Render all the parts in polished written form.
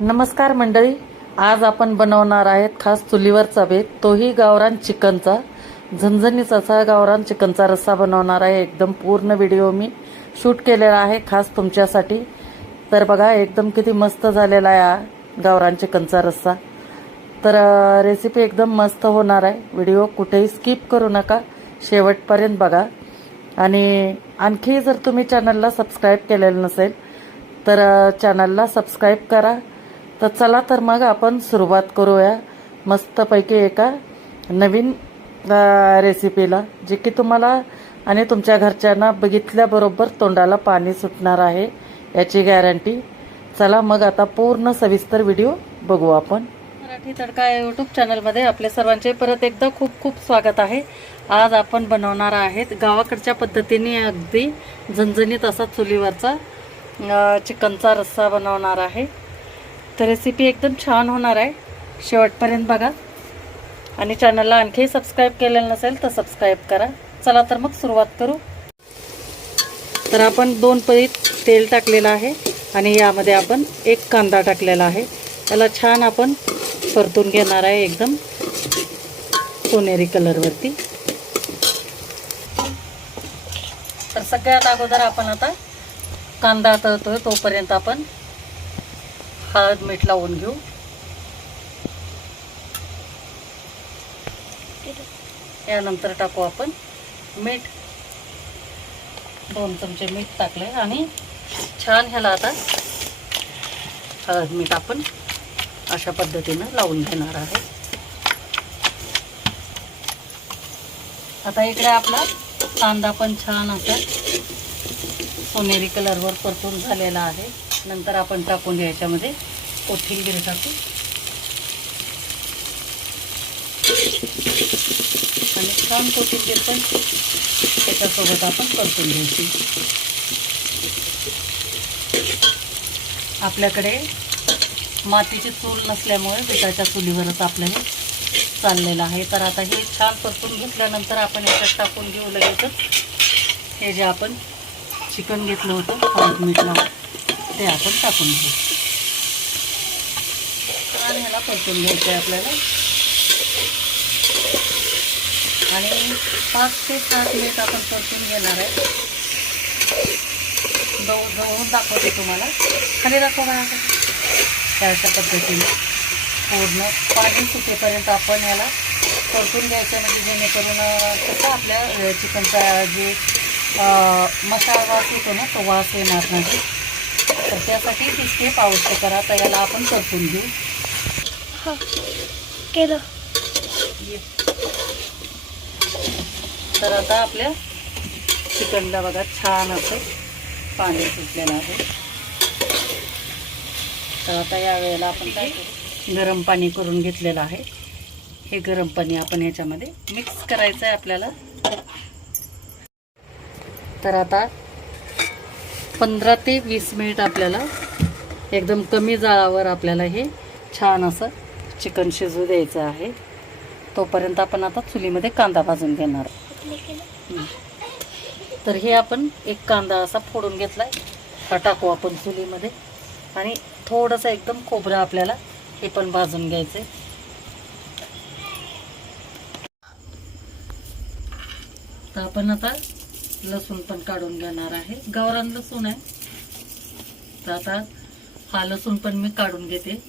नमस्कार मंडळी, आज आपण बनवणार आहेत खास चुलीवरचा बेत, तोही गावरान चिकनचा. झणझणीत असा गावरान चिकनचा रस्सा बनवणार आहे. एकदम पूर्ण व्हिडिओ मी शूट केलेला आहे खास तुमच्यासाठी. तर बघा एकदम किती मस्त झालेला आहे हा गावरान चिकनचा रस्सा. तर रेसिपी एकदम मस्त होणार आहे. व्हिडिओ कुठेही स्किप करू नका, शेवटपर्यंत बघा. आणि आणखी जर तुम्ही चॅनलला सबस्क्राईब केलेलं नसेल तर चॅनलला सबस्क्राईब करा. तर चला तर मग आपण सुरुवात करूया मस्तपैकी एका नवीन रेसिपीला, जी की तुम्हाला आणि तुमच्या घरच्यांना बघितल्याबरोबर तोंडाला पाणी सुटणार आहे, याची गॅरंटी. चला मग आता पूर्ण सविस्तर व्हिडिओ बघू आपण. मराठी तडका या यूट्यूब चॅनलमध्ये आपले सर्वांचे परत एकदा खूप खूप स्वागत आहे. आज आपण बनवणार आहेत गावाकडच्या पद्धतीने अगदी झणझणीत असा चुलीवरचा चिकनचा रस्सा बनवणार आहे. तर रेसिपी एकदम छान होणार आहे, शेवटपर्यंत बघा. आणि चॅनलला आणखी सबस्क्राईब केलेलं नसेल तर सबस्क्राईब करा. चला तर मग सुरुवात करू. तर आपण 2 पळी तेल टाकलेलं आहे आणि यामध्ये आपण 1 कांदा टाकलेला आहे. याला छान आपण परतून घेणार आहे एकदम सोनेरी कलरवरती. तर सगळ्यात अगोदर आपण आता कांदा तळतोय तोपर्यंत आपण हळद मीठ लावून घेऊ. यानंतर टाकू आपण मीठ. 2 चमचे मीठ टाकले आणि छान ह्याला आता हळद मीठ आपण अशा पद्धतीनं लावून घेणार आहे. आता इकडे आपला कांदा पण छान असा सोनेरी कलरवर परतून झालेला आहे. नंतर आपण टाकून याच्यामध्ये कोथिंबीर टाकू आणि छान कोथिंबीर पण त्याच्यासोबत आपण परतून घ्यायची. आपल्याकडे मातीची चूल नसल्यामुळे विटाच्या चुलीवरच आपलं हे चाललेलं आहे. तर आता हे छान परतून घेतल्यानंतर आपण याच्यात टाकून घेऊ लगेचच हे जे आपण चिकन घेतलं होतं हळद मीठ लावून ते आपण टाकून घेऊ. छान ह्याला परतून घ्यायचं आहे आपल्याला आणि 5 ते 7 मिनिट आपण परतून घेणार आहे. जवळून दाखवते तुम्हाला, खाली दाखवा अशा पद्धतीने पूर्ण पाणी सुटेपर्यंत आपण याला परतून घ्यायचं, म्हणजे जेणेकरून कसं आपल्या चिकनचा जे मसाला वास येतो ना तो वास येणार नाही. तर त्यासाठी ती स्टेप आवश्यक करा. तर याला आपण परतून घेऊ. केलं. तर आता आपल्या चिकनला बघा छान असं पाणी सुटलेलं आहे. तर आता या वेळेला आपण काय करू, गरम पाणी करून घेतलेलं आहे. हे गरम पाणी आपण ह्याच्यामध्ये मिक्स करायचं आहे आपल्याला. तर आता 15 ते 20 मिनिट आपल्याला एकदम कमी जाळावर आपल्याला हे छान असं चिकन शिजू द्यायचं आहे. तोपर्यंत आपण आता चुलीमध्ये कांदा भाजून घेणार. तर हे आपण 1 कांदा असा फोडून घेतलाय, हा टाकू आपण चुलीमध्ये. आणि थोडंसं एकदम खोबरं आपल्याला हे पण भाजून घ्यायचं. तर आपण आता लसूण पण काढून घेणार आहे. गावरान लसूण आहे. तर आता हा लसूण पण मी काढून घेते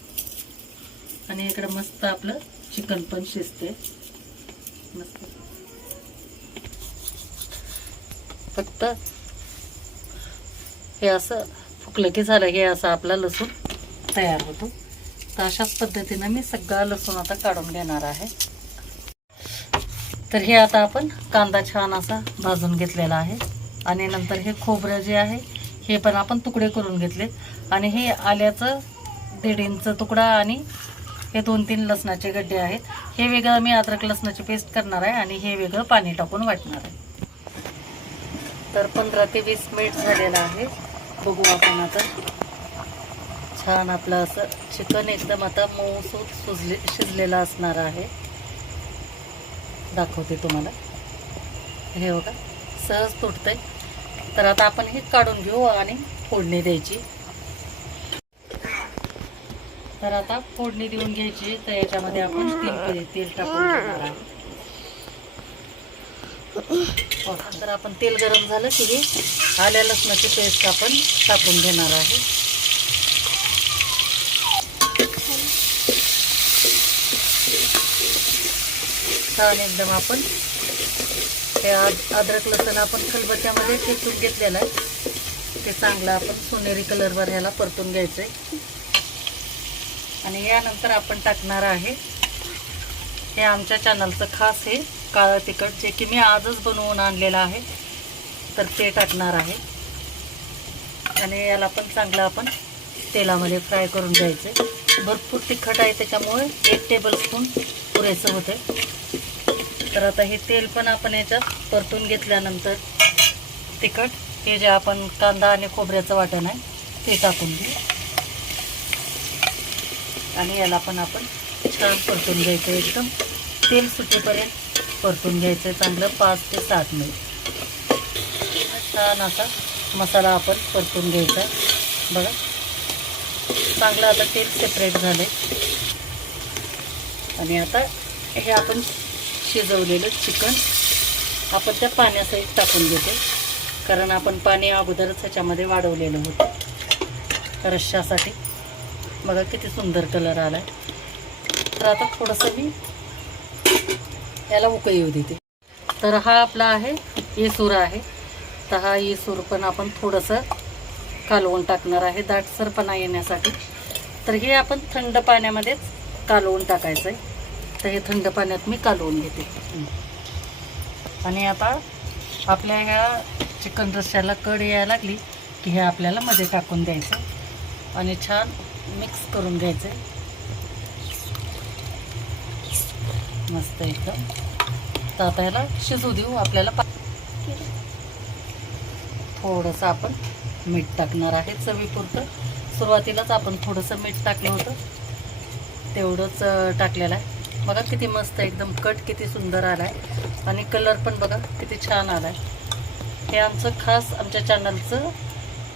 आणि इकडे मस्त आपलं चिकन पण शिजते मस्त. फक्त हे असं फुकलं की झालं, हे असं आपला लसूण तयार होतो. तर अशाच पद्धतीनं मी सगळा लसूण आता काढून घेणार आहे. तर हे आता आपण कांदा छान असा भाजून घेतलेला आहे आणि नंतर हे खोबरं जे आहे हे पण आपण तुकडे करून घेतले. आणि हे आल्याचं 1.5 इंच तुकडा आणि हे 2-3 लसणाचे गड्डे आहेत. हे वेगळं मी अद्रक लसणाची पेस्ट करणार आहे आणि हे वेगळं पाणी टाकून वाटणार आहे. तर 15 ते 20 मिनिट झालेलं आहे. बघू आपण आता. छान आपलं असं चिकन एकदम आता मऊसूत शिजलेलं असणार आहे. दाखवते तुम्हाला. हे बघा सहज तुटतंय. तर आता आपण हे काढून घेऊ आणि फोडणी द्यायची. तर आता फोडणी देऊन घ्यायची. तर याच्यामध्ये आपण तेल टाकून घेणार आहे. तर आपण तेल गरम झालं की हे आल्या लसणाची पेस्ट आपण टाकून घेणार आहे. छान एकदम आपण ते अद्रक लसूण आपण खलबत्त्यामध्ये ठेचून घेतलेलं आहे. ते चांगलं आपण सोनेरी कलरवर ह्याला परतून घ्यायचं आहे. आणि यानंतर आपण टाकणार आहे हे आमच्या चॅनलचं खास हे काळं तिखट, जे की मी आजच बनवून आणलेलं आहे. तर ते टाकणार आहे. आणि याला पण चांगलं आपण तेलामध्ये फ्राय करून घ्यायचं. भरपूर तिखट आहे त्याच्यामुळे 1 टेबलस्पून पुरेसं होते. तर आता हे तेल पण आपण याच्यात परतून घेतल्यानंतर तिखट हे जे आपण कांदा आणि खोबऱ्याचं वाटण आहे ते टाकून घेऊ. आणि याला पण आपण छान परतून घ्यायचं. एकदम तेल सुटेपर्यंत परतून घ्यायचं चांगलं 5 ते 7 मिनिट. छान असा मसाला आपण परतून घ्यायचा. बघा चांगलं आता तेल सेपरेट झाले. आणि आता हे आपण शिजवलेलं चिकन आपण त्या पाण्यासहित टाकून घेतो. कारण आपण पाणी अगोदरच ह्याच्यामध्ये वाढवलेलं होतं रश्श्यासाठी. बघा किती सुंदर कलर आला आहे. तर आता थोडंसं मी याला उकळी येऊ देते. तर हा आपला आहे येसूर आहे. तर हा येसूर पण आपण थोडंसं कालवून टाकणार आहे दाटसरपणा येण्यासाठी. तर हे आपण थंड पाण्यामध्येच कालवून टाकायचं आहे. तर हे थंड पाण्यात मी कालवून घेते. आणि आता आपल्या ह्या चिकन रश्श्याला कढ यायला लागली की हे आपल्याला मध्ये टाकून द्यायचं आणि छान मिक्स करून घ्यायचं मस्त एकदम. तर आता ह्याला शिजू देऊ. आपल्याला थोडंसं आपण मीठ टाकणार आहे चवीपुरतं. सुरुवातीलाच आपण थोडंसं मीठ टाकलं होतं तेवढंच टाकलेलं आहे. बघा किती मस्त एकदम कट किती सुंदर आला आहे. आणि कलर पण बघा किती छान आला आहे. हे आमचं खास आमच्या चॅनलचं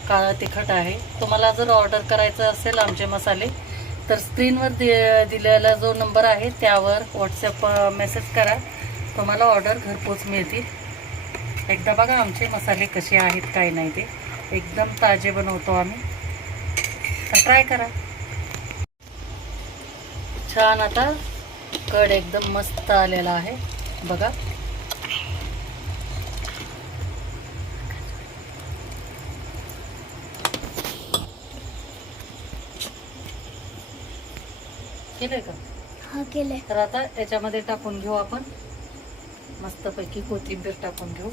काळं तिखट आहे. तुम्हाला जर ऑर्डर करायचं असेल आमचे मसाले तर स्क्रीनवर दिलेला जो नंबर आहे त्यावर व्हॉट्सॲप मेसेज करा. तुम्हाला ऑर्डर घरपोच मिळतील. एकदा बघा आमचे मसाले कसे आहेत काय नाही ते एकदम ताजे बनवतो आम्ही. तर ट्राय करा. छान आता कढ एकदम मस्त आलेला आहे बघा. केलंय का? हा केलंय. तर आता याच्यामध्ये टाकून घेऊ आपण मस्तपैकी कोथिंबीर टाकून घेऊ.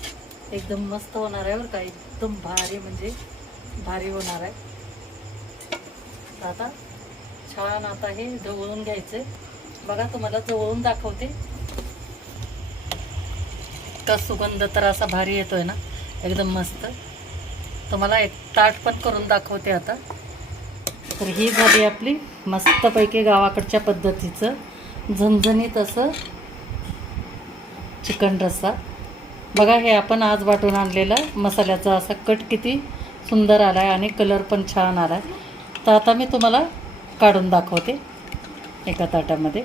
एकदम मस्त होणार आहे बरं का. एकदम भारी म्हणजे भारी होणार आहे. आता छान आता हे जवळून घ्यायचे. बघा तुम्हाला जवळून दाखवते. का सुगंध तर असा भारी येतोय ना एकदम मस्त. तुम्हाला एक ताट पण करून दाखवते आता. तर ही झाली आपली मस्तपैकी गावाकडच्या पद्धतीचं झणझणीत असं चिकन रस्सा. बघा हे आपण आज वाटून आणलेला मसाल्याचा असा कट किती सुंदर आला आहे आणि कलर पण छान आला आहे. तर आता मी तुम्हाला काढून दाखवते एका ताटामध्ये.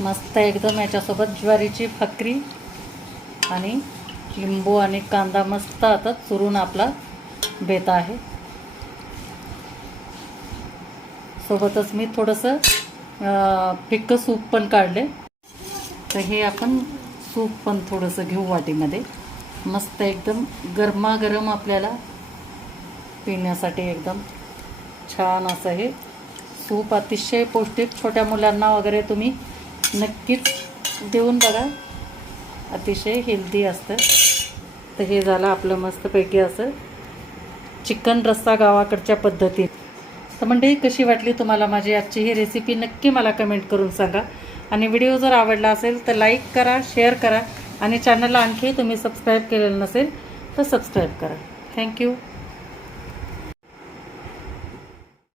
मस्त एकदम याच्यासोबत ज्वारीची भाकरी आणि लिंबू आणि कांदा मस्त आता चुरून आपला बेत आहे. सोबतच मी थोडंसं फिक्कं सूप पण काढले. तर हे आपण सूप पण थोडंसं घेऊ वाटीमध्ये. मस्त एकदम गरमागरम आपल्याला पिण्यासाठी एकदम छान असं हे सूप. अतिशय पौष्टिक. छोट्या मुलांना वगैरे तुम्ही नक्कीच देऊन बघा. अतिशय हेल्दी असतं. तर हे झालं आपलं मस्तपैकी असं चिकन रस्सा गावाकडच्या पद्धतीत. तर मंडळी कशी वाटली तुम्हाला माझी आजची ही रेसिपी नक्की मला कमेंट करून सांगा. आणि व्हिडिओ जर आवडला असेल तर लाईक करा, शेअर करा आणि चॅनलला आणखी तुम्ही सबस्क्राईब केलेलं नसेल तर सबस्क्राईब करा. थँक्यू.